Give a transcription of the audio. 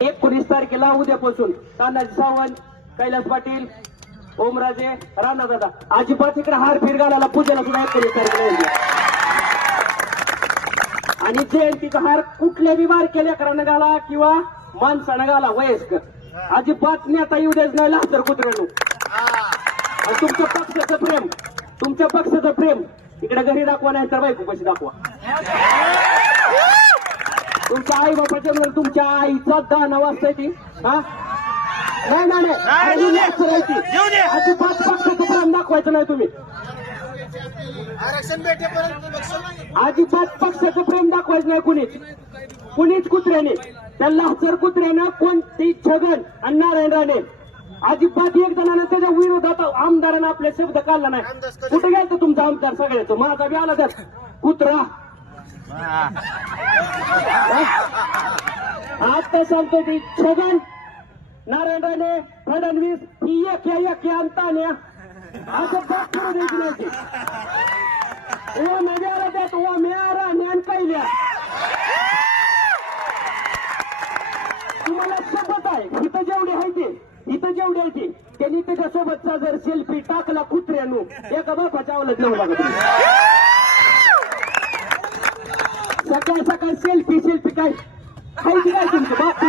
एकोणीस तारखेला उद्यापासून तानाजी सावंत कैलास पाटील ओमराजे राणादादा अजिबात इकडे हार फिर घालायला पूजेला सुद्धा एकोणीस तारखेला आणि जयंतीचा हार कुठल्या बी बारक्या लेकरानं घाला किंवा माणसानं घाला वयस्कर अजिबात नेता येऊ द्यायच नाही लातर कुत्र्यानो. आणि तुमच्या पक्षाचं प्रेम तुमच्या पक्षाचं प्रेम. इकडे घरी दाखवा नाही तर बायको कशी दाखवा. तुमच्या आई बापाच्या म्हणून तुमच्या आईचा दाना वाजताय ती. हा? नाही नाही. अजिबात पक्षाचं प्रेम दाखवायचं नाही तुम्ही. आरक्षण भेटेपर्यंत अजिबात पक्षाचं प्रेम दाखवायचं नाही कुणीच. कुणीच कुत्र्याने. त्या लाचर कुत्र्यानं कोणती छगन आणि नारायण राणे. अजिबात एक जणानं त्याच्या विरोधात आमदारानं आपले शब्द काढला नाही. कुठे गेलं तुमचा आमदार सगळ्याचं? माझा बी आला त्यात. कुत्रा. आता सांगतो की छगन. नारायण राणे फडणवीस ही एक या एक या अंताने. असं बाप करून द्यायची नाही ती. ओ नव्याला त्यात ओ म्यारा ज्ञान कैल्या. तुम्हाला शपथ आहे. इथं जेवढे आहे ते. इथं जेवढे आहे ते. त्यांनी त्याच्यासोबतचा जर सेल्फी टाकला कुत्र्यानं एका बापाच्या आवलत लागत सकाळ सकाळ सेल्फी सेल्फी काय खायची काय तुमचं बाप